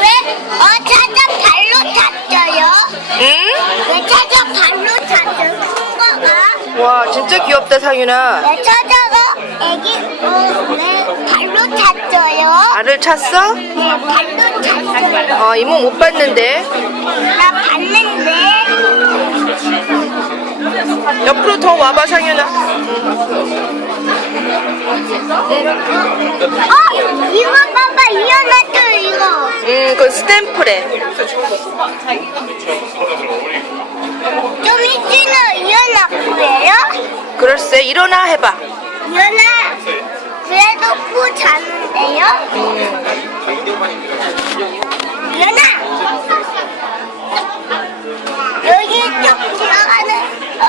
왜? 어, 찾아 발로 찼어요? 응? 왜 찾아 발로 찼어요? 큰 거가? 와 진짜 귀엽다 상윤아 왜 찾아가 애기, 어, 왜 발로 찼어요? 알을 찼어? 네, 발로 찼어요. 어 이모 못 봤는데 나 봤는데. 옆으로 더 와봐 상윤아 어, 이거 봐봐, 이어놨죠, 이거. 음그 스탬프래 좀 있으면 이어놨고요. 글쎄 일어나 해봐 이어나. 그래도 코 자는데요? 이어나. 여기 쭉 들어가는, 어,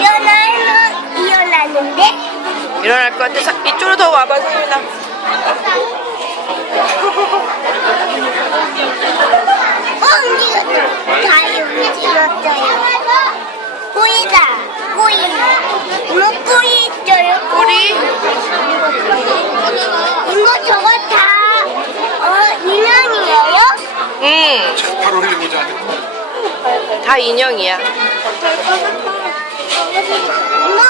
이어나는 이어났는데? 일어날 것 같아 사- 이쪽으로 더 와봐 상윤아 어, 움직였어. 다리 움직였어요. 꼬이다. 꼬이. 이거 꼬이 있어요. 꼬리 이거 저거 다, 어, 인형이에요? 바로 흘리고자 인형이야 이거,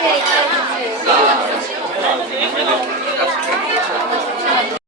저